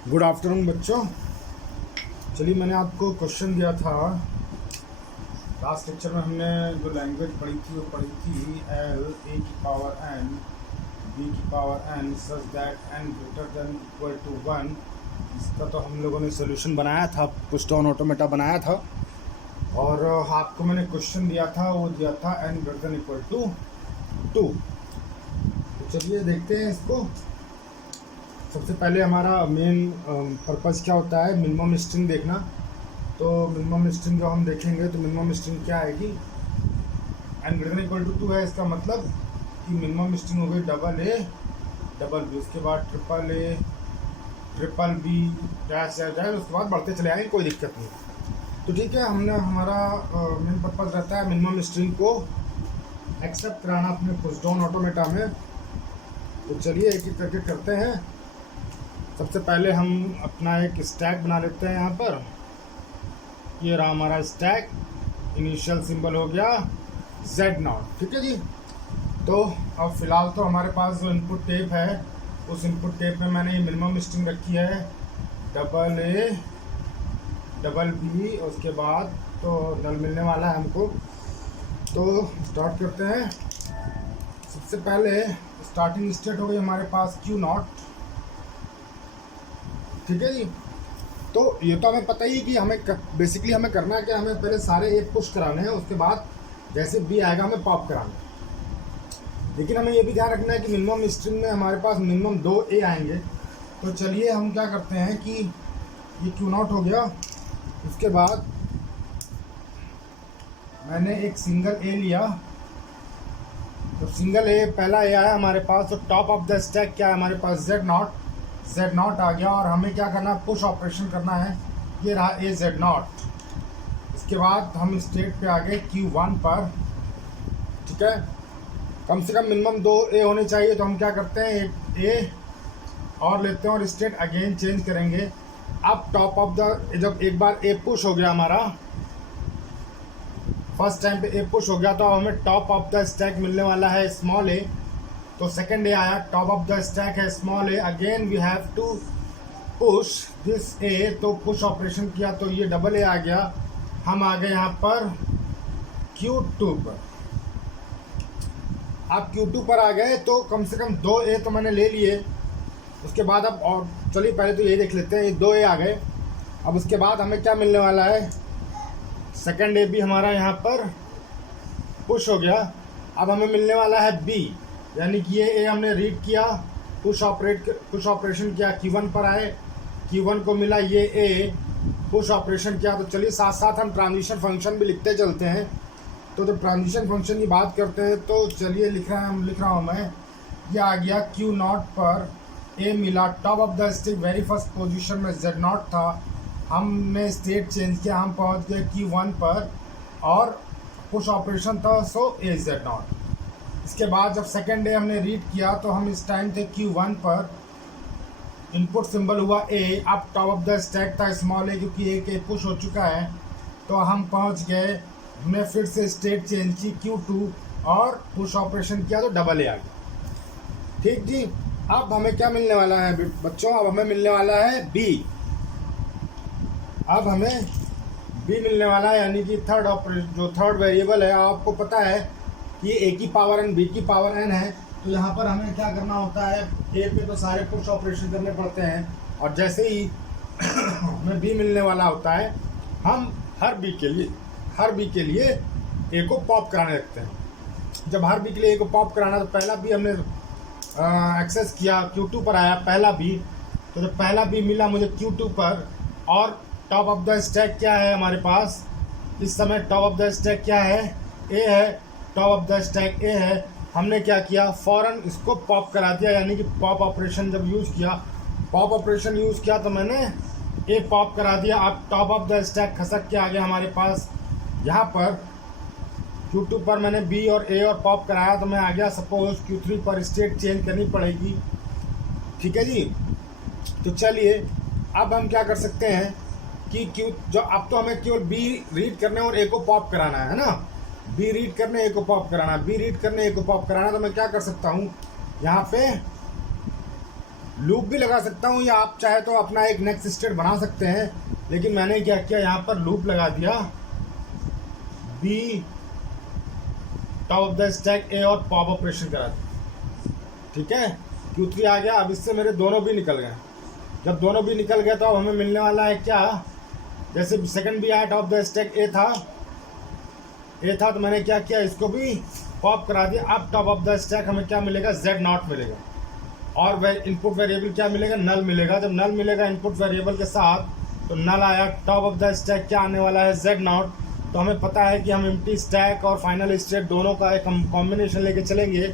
Good afternoon बच्चों। चलिए, मैंने आपको क्वेश्चन दिया था लास्ट लेक्चर में। हमने जो लैंग्वेज पढ़ी थी वो पढ़ी थी एल ए की पावर एन बी की power n such that n greater than equal to 1। इसका तो हम लोगों ने सोल्यूशन बनाया था, पुश डाउन ऑटोमेटा बनाया था, और आपको मैंने क्वेश्चन दिया था, वो दिया था n greater than equal to 2। तो चलिए देखते हैं इसको। सबसे पहले हमारा मेन पर्पज़ क्या होता है, मिनिमम स्ट्रिंग देखना। तो मिनिमम स्ट्रिंग जो हम देखेंगे तो मिनिमम स्ट्रिंग क्या आएगी, n greater than equal to 2 है। इसका मतलब कि मिनिमम स्ट्रिंग हो गई डबल ए डबल बी, उसके बाद triple a triple b dash dash dash, उसके बाद बढ़ते चले आएंगे, कोई दिक्कत नहीं। तो ठीक है, हमने हमारा मेन पर्पज़ रहता है मिनिमम स्ट्रिंग को एक्सेप्ट कराना अपने पुश डाउन ऑटोमेटा में। तो चलिए एक एक करके करते हैं। सबसे पहले हम अपना एक स्टैक बना लेते हैं। यहाँ पर ये रहा हमारा स्टैक, इनिशियल सिंबल हो गया Z0, ठीक है जी। तो अब फ़िलहाल तो हमारे पास जो इनपुट टेप है, उस इनपुट टेप में मैंने ये मिनिमम स्ट्रिंग रखी है डबल ए डबल बी, उसके बाद तो नल मिलने वाला है हमको। तो स्टार्ट करते हैं। सबसे पहले स्टार्टिंग स्टेट हो गई हमारे पास Q0, ठीक है जी। तो ये तो हमें पता ही कि हमें बेसिकली हमें करना है कि हमें पहले सारे ए पुश कराने हैं, उसके बाद जैसे बी आएगा हमें पॉप कराना है। लेकिन हमें ये भी ध्यान रखना है कि मिनिमम स्ट्रिंग में हमारे पास मिनिमम 2 ए आएंगे। तो चलिए हम क्या करते हैं कि ये Q0 हो गया, उसके बाद मैंने एक सिंगल ए लिया। तो सिंगल ए पहला ए आया हमारे पास, तो टॉप ऑफ द स्टैक क्या है हमारे पास, Z0 आ गया। और हमें क्या करना है, पुश ऑपरेशन करना है। ये रहा ए Z0। इसके बाद हम स्टेट पे आ गए Q1 पर, ठीक है। कम से कम मिनिमम 2 ए होने चाहिए। तो हम क्या करते हैं, एक ए और लेते हैं और स्टेट अगेन चेंज करेंगे। अब टॉप ऑफ द, जब एक बार ए पुश हो गया हमारा, फर्स्ट टाइम पे ए पुश हो गया, तो अब हमें टॉप ऑफ द स्टैक मिलने वाला है स्मॉल ए। तो सेकेंड ए आया, टॉप ऑफ द स्टैक है small A. Again we have to push this A. तो पुश ऑपरेशन किया तो ये डबल ए आ गया। हम आ गए यहाँ पर Q2 पर। आप Q2 पर आ गए तो कम से कम 2 ए तो मैंने ले लिए। उसके बाद अब और चलिए पहले तो ये देख लेते हैं, ये 2 ए आ गए। अब उसके बाद हमें क्या मिलने वाला है, सेकेंड ए भी हमारा यहाँ पर पुश हो गया। अब हमें मिलने वाला है बी, यानी कि ये ए हमने रीड किया, पुश ऑपरेशन किया, Q1 पर आए, Q1 को मिला ये ए, पुश ऑपरेशन किया। तो चलिए साथ साथ हम ट्रांजिशन फंक्शन भी लिखते चलते हैं। तो जब ट्रांजिशन फंक्शन की बात करते हैं तो चलिए लिख रहा हूँ मैं। ये आ गया Q0 पर ए मिला, top of the stick very first position में Z0 था, हमने स्टेट चेंज किया, हम पहुँच गए Q1 पर और पुश ऑपरेशन था, सो ए Z0। इसके बाद जब सेकेंड डे हमने रीड किया तो हम इस टाइम थे Q1 पर, इनपुट सिंबल हुआ ए। अब टॉप ऑफ द स्टैक था स्मॉल ए, क्योंकि ए के पुश हो चुका है। तो हम पहुंच गए, हमने फिर से स्टेट चेंज की Q2 और पुश ऑपरेशन किया तो डबल ए आ गया, ठीक जी। अब हमें क्या मिलने वाला है बच्चों, अब हमें मिलने वाला है बी। अब हमें बी मिलने वाला है, यानी कि थर्ड वेरिएबल है। आपको पता है ये ए की पावर एन बी की पावर एन है। तो यहाँ पर हमें क्या करना होता है, ए पे तो सारे पुश ऑपरेशन करने पड़ते हैं, और जैसे ही हमें बी मिलने वाला होता है, हम हर बी के लिए ए को पॉप कराने लगते हैं। जब हर बी के लिए ए को पॉप कराना, तो पहला बी हमने एक्सेस किया, Q2 पर आया पहला बी। तो जब पहला बी मिला मुझे Q2 पर, और टॉप ऑफ द स्टैक क्या है हमारे पास इस समय, टॉप ऑफ द स्टैक क्या है, ए है, टॉप ऑफ द स्टैक ए है। हमने क्या किया, फ़ौरन इसको पॉप करा दिया, यानी कि पॉप ऑपरेशन जब यूज़ किया, तो मैंने ए पॉप करा दिया। अब टॉप ऑफ द स्टैक खसक के आ गया हमारे पास। यहाँ पर Q2 पर मैंने बी और ए और पॉप कराया, तो मैं आ गया सपोज Q3 पर, स्टेट चेंज करनी पड़ेगी, ठीक है जी। तो चलिए अब हम क्या कर सकते हैं कि अब तो हमें केवल बी रीड करने और ए को पॉप कराना है ना, बी रीड करने ए को पॉप कराना, तो मैं क्या कर सकता हूँ, यहाँ पे लूप भी लगा सकता हूँ, या आप चाहे तो अपना एक नेक्स्ट स्टेट बना सकते हैं, लेकिन मैंने क्या किया, यहाँ पर लूप लगा दिया B top of the stack A और पॉप ऑपरेशन करा दिया। ठीक है, Q3 आ गया। अब इससे मेरे दोनों भी निकल गए। जब दोनों भी निकल गए तो अब हमें मिलने वाला है क्या, जैसे सेकंड भी आया टॉप ऑफ द स्टैक ए था तो मैंने क्या किया, इसको भी पॉप करा दिया। अब टॉप ऑफ द स्टैक हमें क्या मिलेगा, Z0 मिलेगा, और इनपुट वेरिएबल क्या मिलेगा, नल मिलेगा। जब नल मिलेगा इनपुट वेरिएबल के साथ, तो नल आया, टॉप ऑफ द स्टैक क्या आने वाला है, Z0। तो हमें पता है कि हम एम्प्टी स्टैक और फाइनल स्टेट दोनों का एक हम कॉम्बिनेशन लेके चलेंगे।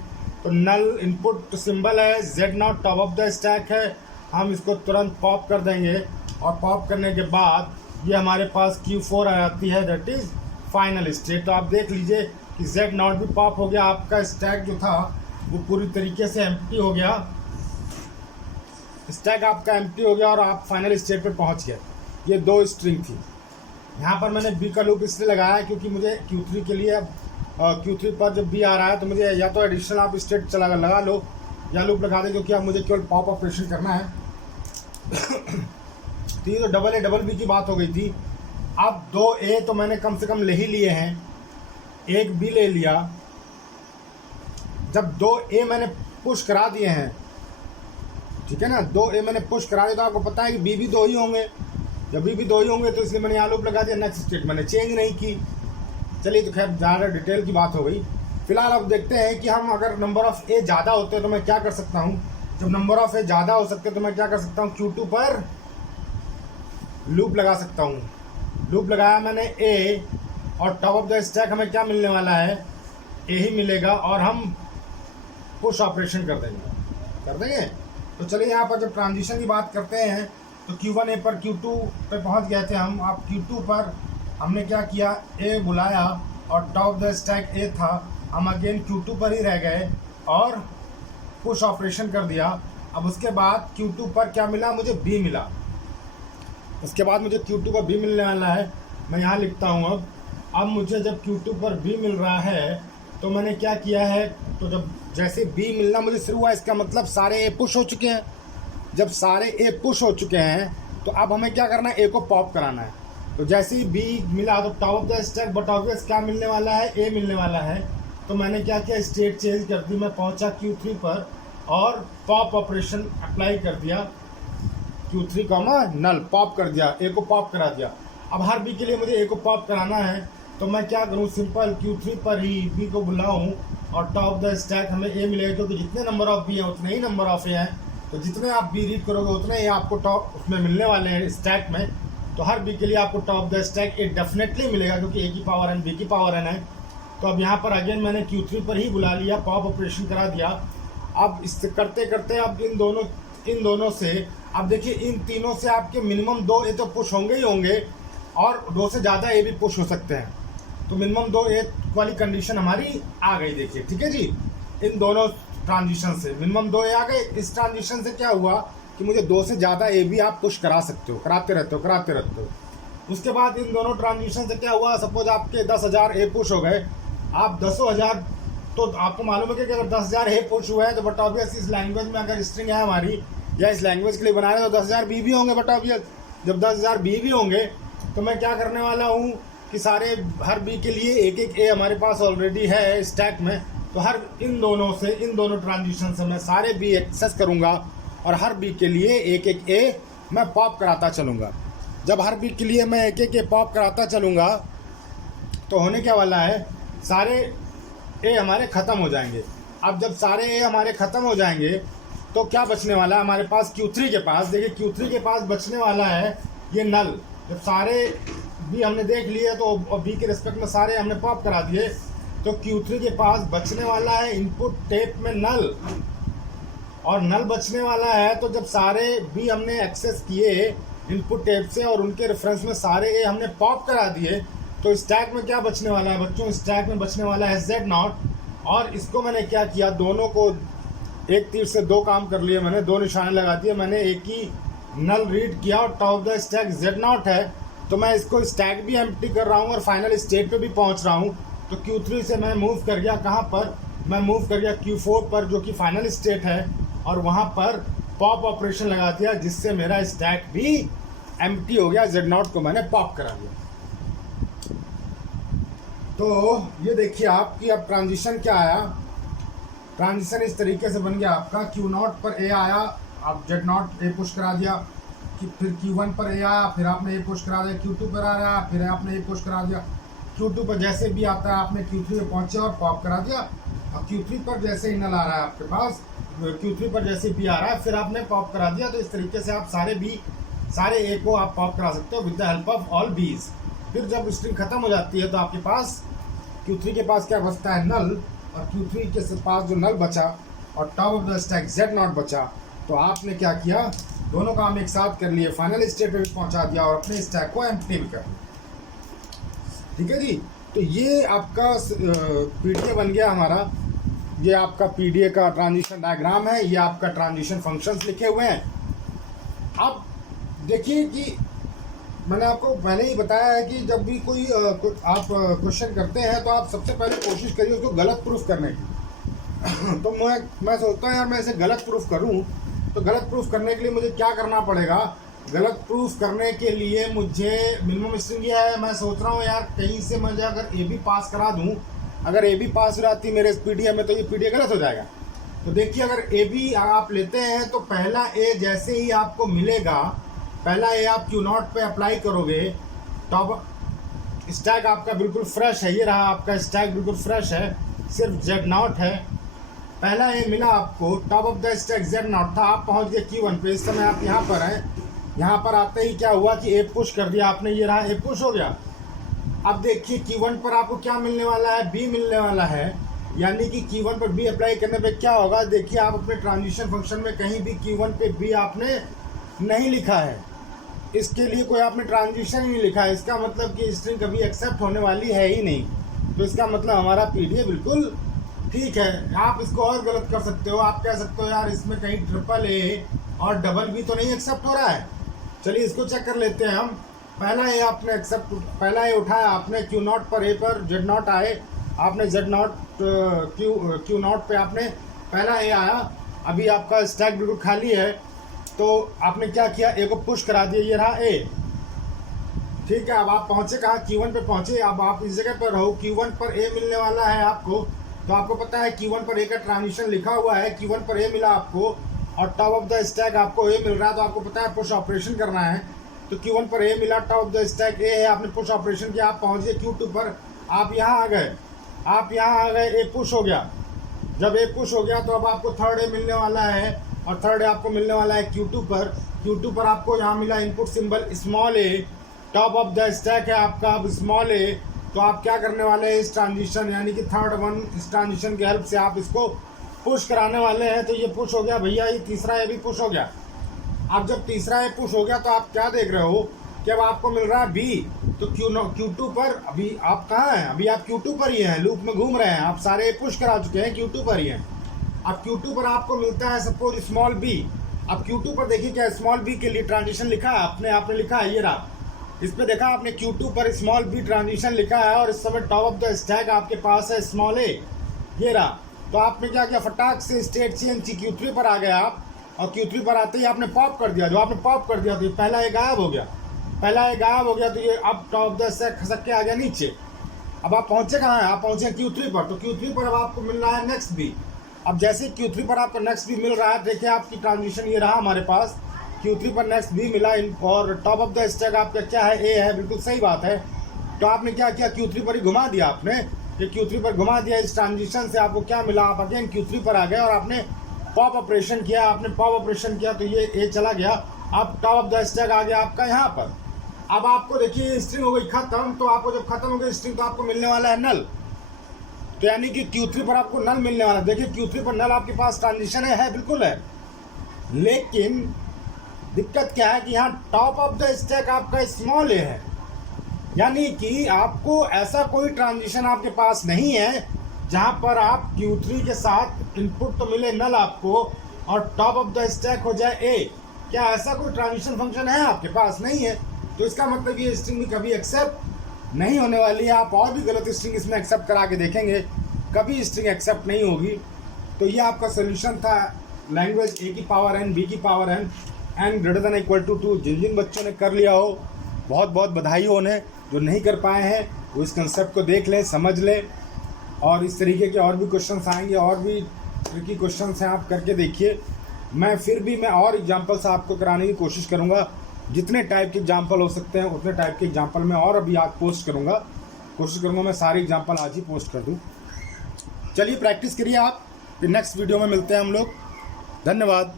तो नल इनपुट सिंबल है, Z0 top of the stack है, हम इसको तुरंत पॉप कर देंगे, और पॉप करने के बाद ये हमारे पास Q4 आ जाती है, दैट इज फाइनल स्टेट। तो आप देख लीजिए कि Z0 भी पॉप हो गया, आपका स्टैक जो था वो पूरी तरीके से एम्प्टी हो गया, स्टैक आपका एम्प्टी हो गया और आप फाइनल स्टेट पे पहुंच गए। ये दो स्ट्रिंग थी। यहाँ पर मैंने बी का लूप इसलिए लगाया क्योंकि मुझे Q3 के लिए Q3 पर जब बी आ रहा है तो मुझे या तो एडिशनल आप स्टेट लगा लो या लूप लगा दे, क्योंकि अब मुझे केवल पॉप ऑपरेशन करना है। तो ये तो डबल ए डबल बी की बात हो गई थी। अब 2A तो मैंने कम से कम ले ही लिए हैं, एक बी ले लिया। जब 2A मैंने पुश करा दिए हैं, ठीक है ना, 2A मैंने पुश करा दिया, तो आपको पता है कि बी भी 2 ही होंगे। जब बी भी 2 ही होंगे तो इसलिए मैंने यहाँ लूप लगा दिया, नेक्स्ट स्टेट मैंने चेंज नहीं की। चलिए, तो खैर ज़्यादा डिटेल की बात हो गई। फिलहाल अब देखते हैं कि हम अगर नंबर ऑफ़ ए ज़्यादा होते हैं तो मैं क्या कर सकता हूँ। जब नंबर ऑफ़ ए ज़्यादा हो सकते हैं तो मैं क्या कर सकता हूँ, Q2 पर लूप लगा सकता हूँ। लूप लगाया मैंने ए, और टॉप ऑफ द स्टैक हमें क्या मिलने वाला है, ए ही मिलेगा, और हम पुश ऑपरेशन कर देंगे। तो चलिए यहाँ पर जब ट्रांजिशन की बात करते हैं तो Q1 पर Q2 पे पहुँच गए थे हम। अब Q2 पर हमने क्या किया, ए बुलाया और टॉप ऑफ द स्टैक ए था, हम अगेन Q2 पर ही रह गए और पुश ऑपरेशन कर दिया। अब उसके बाद Q2 पर क्या मिला, मुझे बी मिला। उसके बाद मुझे Q2 पर बी मिलने वाला है, मैं यहाँ लिखता हूँ। अब मुझे जब Q2 पर बी मिल रहा है तो मैंने क्या किया है, तो जब जैसे बी मिलना मुझे शुरू हुआ, इसका मतलब सारे ए पुश हो चुके हैं। जब सारे ए पुश हो चुके हैं तो अब हमें क्या करना है, ए को पॉप कराना है। तो जैसे ही बी मिला तो top of the stack but obvious क्या मिलने वाला है, ए मिलने वाला है। तो मैंने क्या किया, स्टेट चेंज कर दी, मैं पहुँचा Q3 पर और पॉप ऑपरेशन अप्लाई कर दिया। Q3 नल पॉप कर दिया, ए को पॉप करा दिया। अब हर बी के लिए मुझे ए को पॉप कराना है, तो मैं क्या करूं, सिंपल Q3 पर ही बी को बुलाऊं और टॉप ऑफ द स्टैक हमें ए मिलेगा, क्योंकि जितने नंबर ऑफ बी हैं उतने ही नंबर ऑफ ए हैं। तो जितने आप बी रीड करोगे उतने ही आपको टॉप उसमें मिलने वाले हैं स्टैक में। तो हर बी के लिए आपको top of the stack A definitely मिलेगा, क्योंकि ए की पावर एन, बी की पावर एन है। तो अब यहाँ पर अगेन मैंने Q3 पर ही बुला लिया, पॉप ऑपरेशन करा दिया। अब इससे करते करते अब इन दोनों से अब देखिए, इन तीनों से आपके मिनिमम 2 ए तो पुश होंगे ही होंगे, और 2 से ज़्यादा ए भी पुश हो सकते हैं। तो मिनिमम 2 ए वाली कंडीशन हमारी आ गई, देखिए, ठीक है जी। इन दोनों ट्रांजिशन से मिनिमम 2 ए आ गए। इस ट्रांजिशन से क्या हुआ कि मुझे 2 से ज़्यादा ए भी आप पुश करा सकते हो, कराते रहते हो। उसके बाद इन दोनों ट्रांजिशन से क्या हुआ, सपोज आपके 10,000 ए पुश हो गए, आप 10,000, तो आपको मालूम है कि अगर 10,000 ए पुश हुआ है तो बट ऑब्वियस इस लैंग्वेज में अगर स्ट्रिंग है हमारी, या इस लैंग्वेज के लिए बना रहे हैं, तो 10,000 बी भी होंगे। बट ऑब्वियस जब 10,000 बी भी होंगे तो मैं क्या करने वाला हूँ कि हर बी के लिए एक एक ए हमारे पास ऑलरेडी है स्टैक में। तो इन दोनों ट्रांजिशन से मैं सारे बी एक्सेस करूँगा और हर बी के लिए एक एक ए मैं पॉप कराता चलूँगा। जब हर बी के लिए मैं एक एक ए पॉप कराता चलूँगा तो होने क्या वाला है, सारे ए हमारे ख़त्म हो जाएंगे। अब जब सारे ए हमारे ख़त्म हो जाएंगे तो क्या बचने वाला है हमारे पास, Q3 के पास, देखिए Q3 के पास बचने वाला है ये नल। जब सारे बी हमने देख लिए तो बी के रिस्पेक्ट में सारे हमने पॉप करा दिए, तो Q3 के पास बचने वाला है इनपुट टेप में नल, और नल बचने वाला है। तो जब सारे बी हमने एक्सेस किए इनपुट टेप से और उनके रेफरेंस में सारे ए हमने पॉप करा दिए, तो स्टैक में क्या बचने वाला है बच्चों, स्टैक में बचने वाला है Z0। और इसको मैंने क्या किया, दोनों को एक तीर से दो काम कर लिए मैंने, दो निशाने लगा दिए मैंने। एक ही नल रीड किया और टॉप द स्टैक Z0 है, तो मैं इसको स्टैक भी एम्प्टी कर रहा हूँ और फाइनल स्टेट पे भी पहुँच रहा हूँ। तो Q3 से मैं मूव कर गया कहाँ पर, मैं मूव कर गया Q4 पर, जो कि फाइनल स्टेट है, और वहाँ पर पॉप ऑपरेशन लगा दिया, जिससे मेरा स्टैक भी एम्प्टी हो गया, Z0 को मैंने पॉप करा दिया। तो ये देखिए आप कि अब ट्रांजिशन क्या आया, ट्रांजिशन इस तरीके से बन गया आपका Q0 पर A आया, आप Z0 A पुश करा दिया, कि फिर Q1 पर A आया, फिर आपने A पुश करा दिया, Q2 पर आ रहा है, फिर आपने A पुश करा दिया, Q2 पर जैसे भी आता है आपने Q3 में पहुंचे और पॉप करा दिया। अब Q3 पर जैसे ही नल आ रहा है आपके पास, Q3 पर जैसे B आ रहा है, फिर आपने पॉप करा दिया। तो इस तरीके से आप सारे A को आप पॉप करा सकते हो with the help of all B's। फिर जब स्ट्रिंग खत्म हो जाती है तो आपके पास Q3 के पास क्या बचता है, नल, और Q3 के पास जो नल बचा और top of the stack Z0 बचा, तो आपने क्या किया, दोनों काम एक साथ कर लिए, फाइनल स्टेट पे भी पहुंचा दिया और अपने स्टैक को एम्प्टी भी कर दिया। ठीक है जी। तो ये आपका पीडीए बन गया हमारा, ये आपका पीडीए का ट्रांजिशन डायग्राम है, ये आपका ट्रांजिशन फंक्शंस लिखे हुए हैं। अब देखिए कि मैंने आपको पहले ही बताया है कि जब भी कोई आप क्वेश्चन करते हैं तो आप सबसे पहले कोशिश करिए उसको गलत प्रूफ करने की। तो मैं सोचता हूँ यार मैं इसे गलत प्रूफ करूँ, तो गलत प्रूफ करने के लिए मुझे क्या करना पड़ेगा, गलत प्रूफ करने के लिए मुझे मिनिमम स्ट्रिंग ये है। मैं सोच रहा हूँ यार कहीं से मुझे अगर ए बी पास करा दूँ, अगर ए बी पास हो जाती मेरे इस पीडीए में, तो ये पीडीए गलत हो जाएगा। तो देखिए अगर ए बी आप लेते हैं तो पहला ए जैसे ही आपको मिलेगा, पहला ए आप Q0 पे अप्लाई करोगे, टॉप स्टैक आपका बिल्कुल फ्रेश है, ये रहा आपका स्टैक बिल्कुल फ्रेश है, सिर्फ Z0 है। पहला ए मिला आपको, top of the stack Z0 था, आप पहुंच गए Q1 पे, इस समय आप यहाँ पर हैं। यहाँ पर आते ही क्या हुआ कि ए पुश कर दिया आपने, ये रहा ए पुश हो गया। अब देखिए Q1 पर आपको क्या मिलने वाला है, B मिलने वाला है, यानी कि Q1 पर B अप्लाई करने पे क्या होगा, देखिए आप अपने ट्रांजिशन फंक्शन में कहीं भी Q1 पे B आपने नहीं लिखा है, इसके लिए कोई आपने ट्रांजिशन ही नहीं लिखा है, इसका मतलब कि स्ट्रिंग कभी एक्सेप्ट होने वाली है ही नहीं। तो इसका मतलब हमारा पीडीए बिल्कुल ठीक है। आप इसको और गलत कर सकते हो, आप कह सकते हो यार इसमें कहीं ट्रिपल ए और डबल बी तो नहीं एक्सेप्ट हो रहा है। चलिए इसको चेक कर लेते हैं हम। पहला ए आपने एक्सेप्ट, पहला ए उठाया आपने Q0 पर, ए पर Z0 आए, आपने Z0 Q0 पे आपने पहला ए आया, अभी आपका स्टैक बिल्कुल खाली है, तो आपने क्या किया, ए को पुश करा दिया, ये रहा ए। ठीक है, अब आप पहुंचे कहाँ, Q1 पे पहुंचे। अब आप इस जगह पर रहो, Q1 पर ए मिलने वाला है आपको, तो आपको पता है Q1 पर ए का ट्रांजिशन लिखा हुआ है, Q1 पर ए मिला आपको और टॉप ऑफ द स्टैक आपको ए मिल रहा है, तो आपको पता है पुश ऑपरेशन करना है। तो Q1 पर ए मिला, टॉप ऑफ द स्टैक ए है, आपने पुश ऑपरेशन किया, आप पहुंच गए Q2 पर, आप यहाँ आ गए, ए पुश हो गया। जब ए पुश हो गया तो अब आपको थर्ड ए मिलने वाला है, और थर्ड आपको मिलने वाला है Q2 पर। Q2 पर आपको यहाँ मिला input symbol small A, top of the stack है आपका अब स्मॉल ए। तो आप क्या करने वाले हैं, इस ट्रांजिशन यानी कि थर्ड वन, इस ट्रांजिशन की हेल्प से आप इसको पुश कराने वाले हैं। तो ये पुश हो गया भैया, ये तीसरा ए भी पुश हो गया। अब जब तीसरा ए पुश हो गया तो आप क्या देख रहे हो कि अब आपको मिल रहा है बी, तो Q2 पर अभी आप कहाँ हैं, अभी आप Q2 पर ही हैं, लूप में घूम रहे हैं, आप सारे पुश करा चुके हैं, Q2 पर ही हैं। अब Q2 पर आपको मिलता है सपोज स्मॉल बी। अब Q2 पर देखिए क्या स्मॉल बी के लिए ट्रांजिशन लिखा है आपने लिखा है, ये रहा, इस पे देखा आपने Q2 पर स्मॉल बी ट्रांजिशन लिखा है, और इस समय टॉप ऑफ द स्टैक आपके पास है स्मॉल ए, ये रहा। तो आपने क्या किया, फटाक से स्टेट चेंज Q3 पर आ गए आप, और Q3 पर आते ही आपने पॉप कर दिया। जो आपने पॉप कर दिया तो पहला ए गायब हो गया, तो ये अब टॉप ऑफ द स्टैक खसक के आ गया नीचे। अब आप पहुंचे कहाँ हैं, आप पहुंचे Q3 पर, तो Q3 पर अब आपको मिल रहा है नेक्स्ट बी। अब जैसे Q3 पर आपको नेक्स्ट बी मिल रहा है, देखिए आपकी ट्रांजिशन ये रहा हमारे पास, Q3 पर नेक्स्ट बी मिला, और टॉप ऑफ द स्टैक आपका क्या है, ए है, बिल्कुल सही बात है। तो आपने क्या किया, Q3 पर ही घुमा दिया आपने, ये Q3 पर घुमा दिया। इस ट्रांजिशन से आपको क्या मिला, आप अगेन Q3 पर आ गए और आपने पॉप ऑपरेशन किया, तो ये ए चला गया। अब टॉप ऑफ द स्टैक आ गया आपका यहाँ पर। अब आपको देखिए स्ट्रिंग हो गई खत्म, तो आपको जब खत्म हो गई स्ट्रिंग तो आपको मिलने वाला है नल, तो यानी कि Q3 पर आपको नल मिलने वाला है। देखिए Q3 पर नल आपके पास ट्रांजिशन है बिल्कुल है, लेकिन दिक्कत क्या है कि यहाँ टॉप ऑफ द स्टैक आपका स्मॉल ए है, यानी कि आपको ऐसा कोई ट्रांजिशन आपके पास नहीं है जहाँ पर आप Q3 के साथ इनपुट तो मिले नल आपको और टॉप ऑफ द स्टैक हो जाए ए। क्या ऐसा कोई ट्रांजिशन फंक्शन है आपके पास, नहीं है। तो इसका मतलब ये स्ट्रिंग भी कभी एक्सेप्ट नहीं होने वाली है। आप और भी गलत स्ट्रिंग इसमें एक्सेप्ट करा के देखेंगे, कभी स्ट्रिंग एक्सेप्ट नहीं होगी। तो ये आपका सोल्यूशन था लैंग्वेज ए की पावर एन, बी की power n, n greater than equal to 2। जिन जिन बच्चों ने कर लिया हो बहुत बहुत बधाई हो उन्हें, जो नहीं कर पाए हैं वो इस कंसेप्ट को देख लें, समझ लें, और इस तरीके के और भी क्वेश्चंस आएंगे, और भी ट्रिकी क्वेश्चंस हैं, आप करके देखिए। मैं और एग्जांपल्स आपको कराने की कोशिश करूंगा, जितने टाइप के एग्जांपल हो सकते हैं उतने टाइप के एग्जांपल मैं और अभी आज पोस्ट करूंगा, कोशिश करूंगा मैं सारे एग्जांपल आज ही पोस्ट कर दूं। चलिए प्रैक्टिस करिए आप, फिर नेक्स्ट वीडियो में मिलते हैं हम लोग। धन्यवाद।